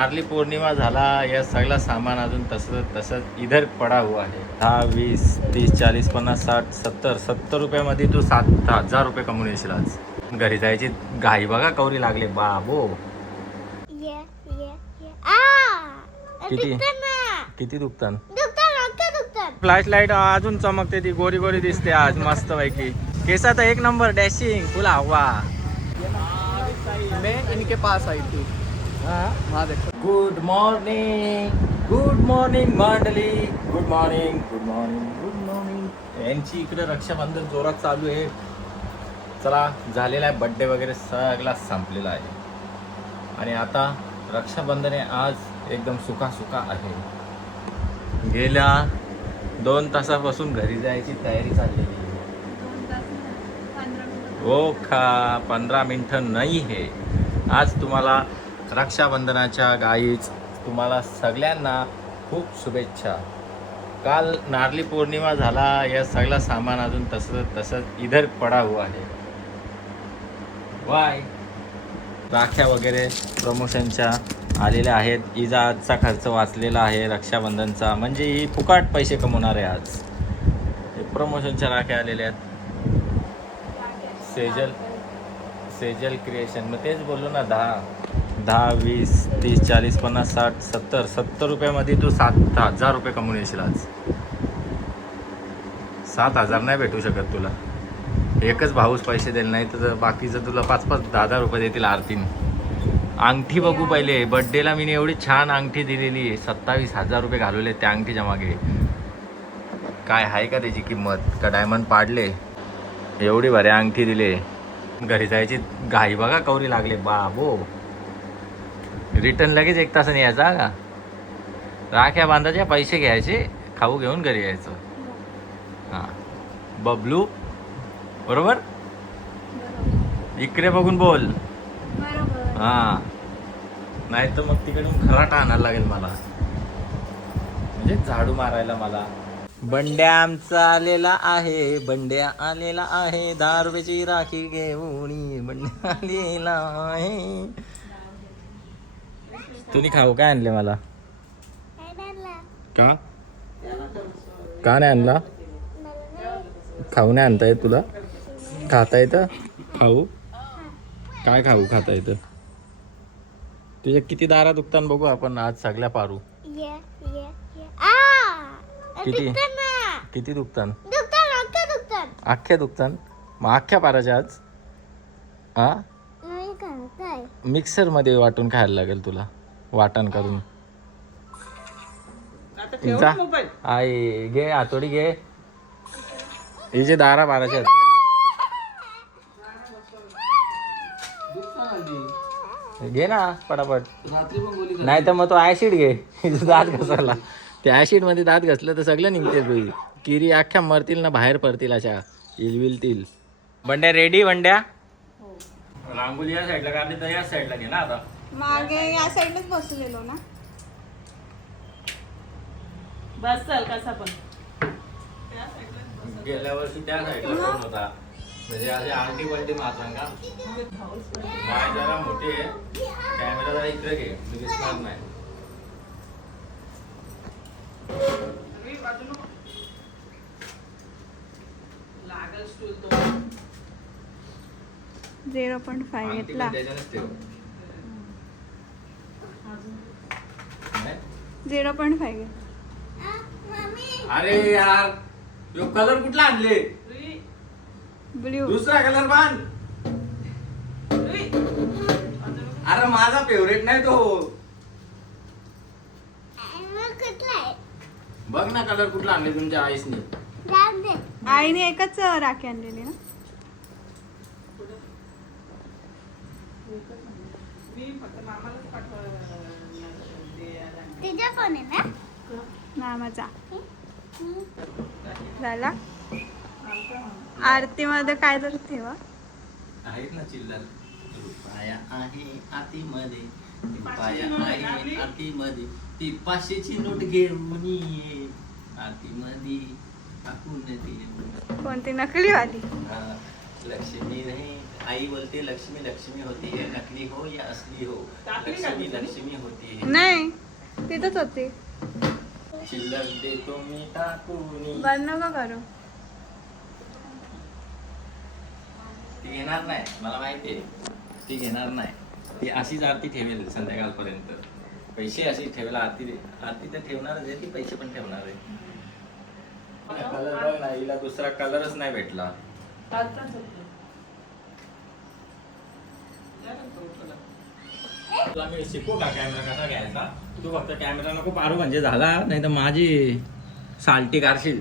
नारली पौर्णिमा झाला या सगळा सामान अजून तसं तसंच इधर पडा हुआ आहे दहा वीस तीस चाळीस पन्नास साठ सत्तर सत्तर रुपयामध्ये तू सात हजार रुपये कमवून येशील आज. घरी जायची घाई बघा कवरी लागले. बाबो. ये ये ये. आ किती? किती दुखतात दुखतं डॉक्टर दुखतं फ्लॅश लाइट अजून चमकते ती. गोरी गोरी दिसते आज मस्त पैकी केसात एक नंबर डॅशिंग. फुल हवा. मैं इनके पास आई थी. देखो गुड मॉर्निंग गुड मॉर्निंग मंडली. Good morning good morning good morning. यांची इकडे रक्षाबंधन जोरात चालू आहे. चला झालेला आहे बड्डे वगैरे सगळा संपलेला आहे. आणि आता रक्षाबंधन आहे आज एकदम सुका सुका आहे. गेल्या दोन तासापासून घरी जायची तयारी चाललेली आहे. हो का पंधरा मिनटं नाही हे. आज तुम्हाला रक्षाबंधनाच्या गाईच तुम्हाला सगळ्यांना खूप शुभेच्छा. काल नारली पौर्णिमा झाला या सगळा सामान अजून तसं तसंच इधर पडा हुआ आहे वाय राख्या वगैरे प्रमोशनच्या आलेल्या आहेत. इजाचा खर्च वाचलेला आहे रक्षाबंधनचा. म्हणजे ही फुकाट पैसे कमवणार आहे आज. हे प्रमोशनच्या राख्या आलेल्या आहेत. सेजल सेजल क्रिएशन मग तेच बोललो ना दहा. दहा वीस तीस चाळीस पन्नास साठ सत्तर. सत्तर रुपयामध्ये तू सात हजार रुपये कमवून येशील आज. सात हजार नाही भेटू शकत तुला. एकच भाऊच पैसे देईल नाही तर बाकीचं तुला पाच पाच दहा दहा रुपये देतील आरतीने. अंगठी बघू पहिले. बड्डेला मी एवढी छान अंगठी दिलेली आहे. सत्तावीस हजार रुपये घालवले त्या अंगठीच्या मागे. काय आहे का त्याची किंमत? का डायमंड पाडले? एवढी भारी अंगठी दिले. घरी जायची घाई बघा कवरी लागले. बाबो. रिटर्न लगेच एक तासाने यायचा का? राख्या बांधायच्या पैसे घ्यायचे खाऊ घेऊन घरी यायचं. हां. बबलू बरोबर? इकडे बघून बोल. हां. नाही तर मग तिकडून खराटा आणायला लागेल मला. म्हणजे झाडू मारायला मला. बंड्या आमचा आलेला आहे बंड्या आलेला आहे दहा रुपयाची राखी घेऊन बंड्या आलेला आहे. तुम्ही खाऊ काय आणले मला? का? का नाही आणला? खाऊ नाही आणता येत तुला? खाता येतं? खाऊ? काय खाऊ खाता येतं? तुझ्या किती दारा दुखतात बघू आपण आज सगळ्या पारू. ये ये ये आ किती? किती दुखतात दुखतं डॉक्टर दुखतं अख्ख्या दुखतात मग अख्ख्या पाराच्या आज? हा मिक्सरमध्ये वाटून खायला लागेल तुला. वाटण करून. जा आई घे आतोडी घे. हे जे दारा आहेत. घे ना पटापट. नाही तर मग तो ऍसिड घे. दात घासायला त्या ऍसिडमध्ये दात घासलं तर सगळं निघते तुझी किरी अख्ख्या मरतील ना बाहेर पडतील अशा. इलविलतील. बंड्या रेडी बंड्या? रांगोली या साईडला काढली तर या साईडला घे ना आता. मागे या साईडलाच बसलेलो ना. बस चल कसा पण. गेल्या वर्षी त्या साईडला कोण होता? म्हणजे आंटी मारता का बाय जरा मोठी आहे. कॅमेरा जरा इकडे घे तू दिसणार नाही. लागल स्टूल तो झिरो पॉईंट फाय घेतला पण त्याच्यानेच ठेव नाही? झिरो पॉईंट फाय अरे यार यो कलर कुठला आणले? ब्ल्यू दुसरा कलर बांध अरे माझा फेवरेट नाही तो. बघ ना कलर कुठला आणले तुमच्या आईसनी. आईने एकच राखी आणलेली ना मी फक्त मामालाच पाठवलं तिच्या फोन आहे ना? मामाचा झाला? आरतीमध्ये काय तर ठेवा. आहेत ना चिल्लर. रुपया आहे आतीमध्ये रुपया आहे आतीमध्ये ती पाचशेची नोट घेऊन ये आतीमध्ये टाकून दे कोणती? नकली वाली हा, लक्ष्मी नाही. आई बोलते लक्ष्मी लक्ष्मी होती है नकली हो या असली हो. लक्ष्मी? लक्ष्मी होती. है नाही. तिथंच होती. चिल्लर देतो मी टाकूनी. बंद नका करू? ती घेणार नाही मला माहिती आहे. ती घेणार नाही. ती अशीच आरती ठेवेल संध्याकाळपर्यंत. पैसे अशी ठेवेल आरती आरती तर ठेवणारच आहे ती पैसे पण ठेवणार आहे. कलर बघ ना हिला दुसरा कलरच नाही भेटला. तुला मी शिकू का कॅमेरा कसा घ्यायचा? तू फक्त कॅमेरा नको पारू म्हणजे झाला नाही तर माझी साल्टी काढशील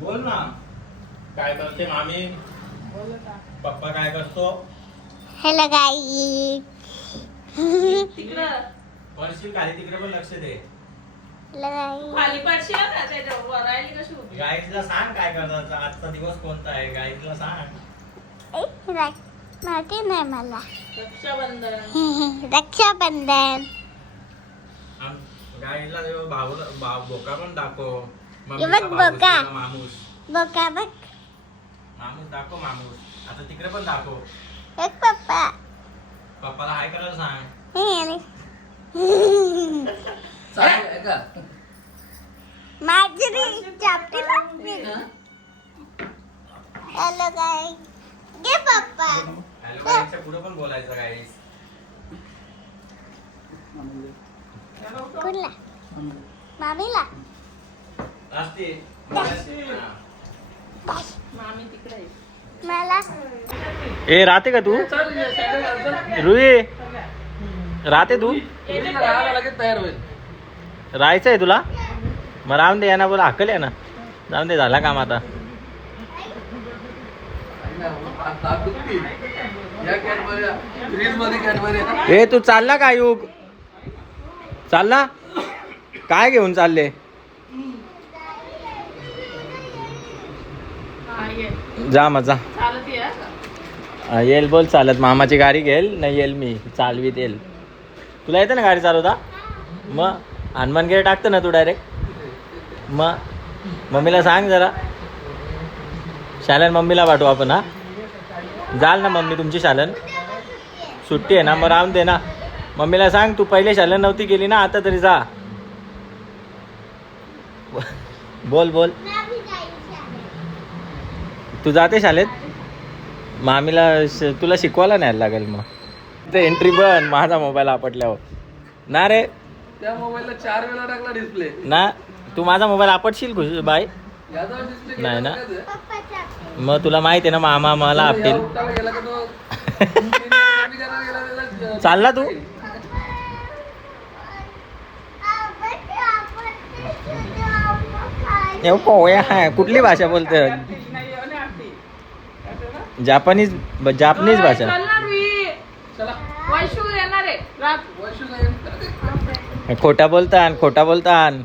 बोल ना. काय करते मामी. पप्पा काय करतो? हॅलो गाई. तिकडं. पडशील खाली तिकडे पण लक्ष दे. खाली पाडशी आहे ना त्याच्यावर वर राहिली कशी उभी? गाईजला सांग काय करतात आजचा दिवस कोणता आहे गाईजला सांग. माहिती नाही मला. रक्षाबंधन. रक्षाबंधन. आम- गाईला जेव्हा भाऊ भाऊ बोका पण दाखव. बोका. माणूस. बघा. दाखव आता तिकडे पण दाखव. एक पप्पा. पप्पाला हाय करायला सांग. हे. चालेल का माझी चापटी लागली हॅलो गाई घे पप्पा. हॅलो गाईच्या पुढे पण बोलायचं गाईस कुठला मामीला असते मामी तिकडे आहे. मला ए राहते का तू रुई राहते तू लगेच तयार होईल राहायचं आहे तुला मग राहून दे यांना बोला हकल या ना जाऊन दे झाला काम आता ए तू चालला का युग? चालला? काय घेऊन चालले? हा. जा मग जा. चालत ये हा. हा, येईल बोल चालत. मामाची गाडी घेईल नाही येईल मी. चालवीत येईल तुला येतं ना गाडी चालवता? मग हनुमान गेअर टाकतं ना तू डायरेक्ट? मग मम्मीला सांग जरा. शालन मम्मीला पाठवू आपण हा. जाल ना मम्मी तुमची शालन. सुट्टी आहे ना मग राहून दे ना. मम्मीला सांग तू पहिले शालन नव्हती गेली ना आता तरी जा. बोल बोल. तू जाते शाळेत? मामीला श- तुला शिकवायला न्यायला लागेल मग. ते एंट्री बन माझा मोबाईल आपटल्यावर. ना रे. त्या मोबाईलला चार वेळा टाकला डिस्प्ले ना तू माझा मोबाईल आपटशील खुश बाय नाही ना. मग तुला माहिती आहे ना मामा मला आपटेल. चालला तू? पोया हाय कुठली भाषा बोलते? जापानीज जापनीज भाषा. खोटा बोलतान खोटा बोलतान.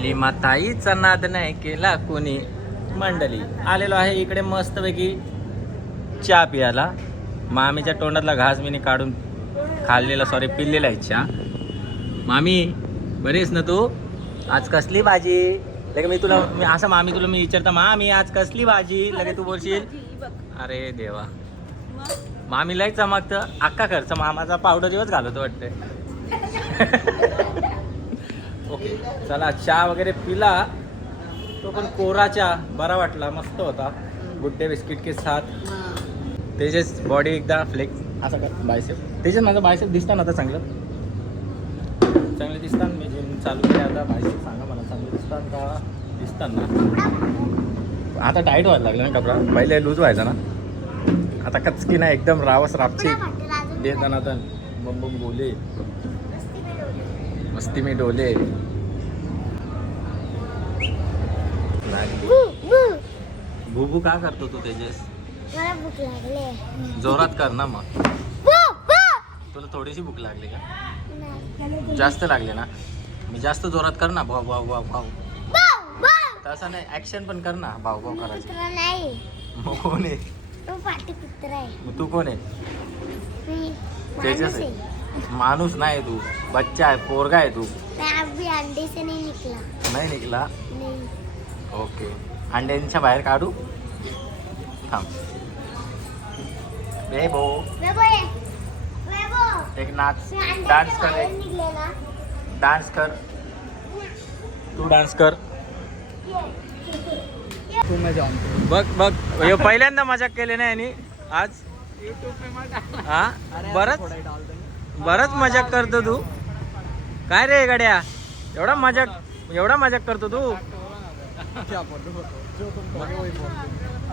माताईचा नाद नाही केला कोणी मंडली आलेलो आहे इकडे मस्तपैकी चहा पियाला. मामीच्या तोंडातला घास मी काढून खाल्लेला सॉरी पिल्लेला आहे चहा. मामी बरीस ना तू? आज कसली भाजी? लगे मी तुला मी असं मामी तुला मी विचारता मामी आज कसली भाजी? लगे तू बोलशील. अरे देवा. मामीलाही चमकतं. अख्खा खर्च मामाचा पावडर दिवस घालवतो वाटतं चला चहा वगैरे पिला. तो पण कोरा चहा बरा वाटला मस्त होता. गुड्डे बिस्किट के साथ. तेजेस बॉडी एकदा फ्लेक्स असं कर बायसेप तेजेस माझं बायसेप दिसतं ना आता चांगलं? चांगले दिसतात मी जिम चालू केले आता. बायसेप सांगा मला चांगले दिसतात का? दिसतात ना. आता टाईट व्हायला लागला ना कपडा. पहिले लूज व्हायचा ना. आता कचकी ना एकदम रावस रापची. देताना तर बम बम बोले मस्ती में डोले. बुबू का करतो तू तेजस? मला भूक लागली जोरात कर ना मग. तुला थोडीशी भूक लागली का. जास्त लागले ना? मी जास्त जोरात कर ना भाऊ भाऊ भाऊ भाऊ. तसं नाही ऍक्शन पण कर ना भाऊ भाऊ करायचं. कुत्रा नाही. मग कोण आहे? तो कोण आहे? तेजस माणूस आहे. आहे. माणूस नाही तू. बच्चा आहे पोरगा आहे तू. अभी अंडे से नहीं निकला नाही नहीं. ओके. अंड्यांच्या बाहेर काढू. थांब. रे भो. एक नाच. डान्स कर ना. डान्स कर. तू डान्स कर. तू मैं जानतो हूँ. बघ बघ. हे पहिल्यांदा मजाक केले ना यांनी. आज? हा? बरंच? ही बरंच मजाक करतो तू. काय रे गड्या? एवढा मजाक एवढा मजाक करतो तू. क्या बोल? रहे हो तो? जो तुम बोले वही बोल रहे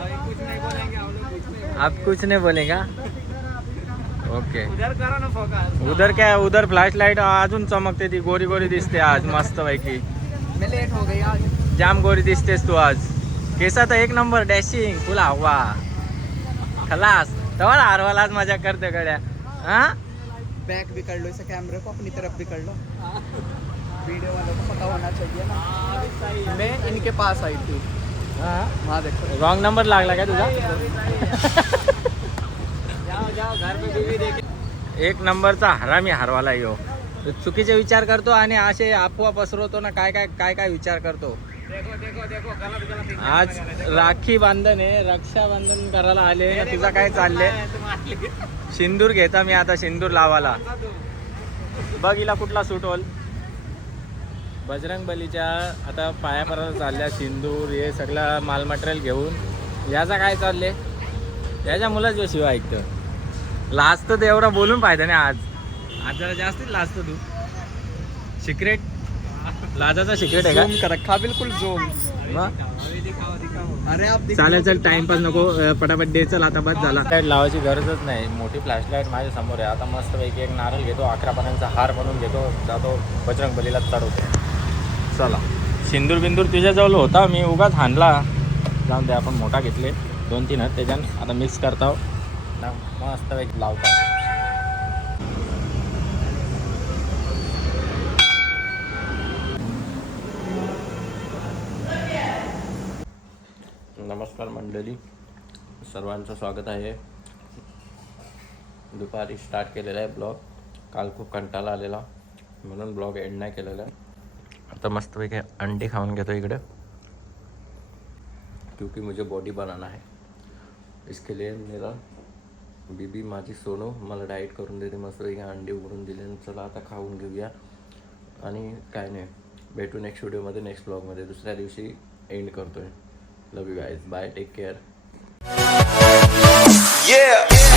अभी कुछ नहीं बोलेंगे हम लोग कुछ नहीं आप कुछ नहीं बोलेगा? ओके। उधर करो ना फोकस उधर क्या उधर फ्लॅश लाइट अजून चमकते ती गोरी गोरी दिसते आज मस्त पैकी. मैं लेट हो गई आज। जाम गोरी दिसतेस तू आज. केसात एक नंबर डॅशिंग फुल हवा खलास. तेव्हा हारवाला आज मजा करते गड्या. हा? बैक भी कर लो इसे कैमरे को अपनी तरफ भी कर लो वीडियो वालों को पता होना चाहिए ना. मैं इनके पास आई थी। हाँ। देखो। रॉंग नंबर लागला काय तुझा? जाओ जाओ घर पे बीवी देखे। एक नंबरचा हरामी हरवाला यो। तो चुकीचे विचार करतो आणि असे अफवा पसरवतो ना काय काय काय काय विचार करतो? देखो देखो देखो गलत गलत आज राखी बांधन आहे रक्षाबंधन करायला आले ना तुझा काय चाललंय? सिंदूर घेता मी आता सिंदूर लावाला बघ हिला कुठला सूट होल. बजरंग बलीच्या आता पायापर्यंत चालल्या सिंदूर हे सगळं माल मटेरियल घेऊन. याचा काय चालले याच्या मुलाच जो शिवाय ऐकतं. लाजतं तर एवढा बोलून फायदा नाही आज. आज जरा जास्तीच लाजतो तू. सिक्रेट लाजाचा सिक्रेट आहे का? रखा बिल्कुल जूम अरे चालेल चल टाइमपास नको. पटापट दे चल आता बस झाला. लाइट लावायची गरजच नाही. मोठी फ्लॅश लाइट माझ्यासमोर आहे. आता मस्त पैकी एक नारळ घेतो अकरापर्यंतचा हार बनवून घेतो जातो बजरंग बलीला चढवतो. चला. सिंदूर बिंदूर तुझ्याजवळ होता मी उगाच हाणला. जाऊन ते आपण मोठा घेतले. दोन तीन आहेत त्याच्यानं आता मिक्स करता हो. मस्त एक लावता. नमस्कार मंडळी. सर्वांचं स्वागत आहे. दुपारी स्टार्ट केलेला आहे ब्लॉग. काल खूप कंटाळा आलेला. म्हणून ब्लॉग एंड नाही केलेला. आहे आता मस्तपैकी अंडी खाऊन घेतो इकडे. क्योंकि मुझे बॉडी बनाना है. इसके लिए मेरा बीबी माझी सोनू मला डाएट करून देते. मस्तपैकी अंडी उघडून दिले. आणि चला आता खाऊन घेऊया. आणि काय नाही. भेटू नेक्स्ट व्हिडिओमध्ये नेक्स्ट ब्लॉगमध्ये दुसऱ्या दिवशी एंड करतोय. Love you guys bye take care Yeah.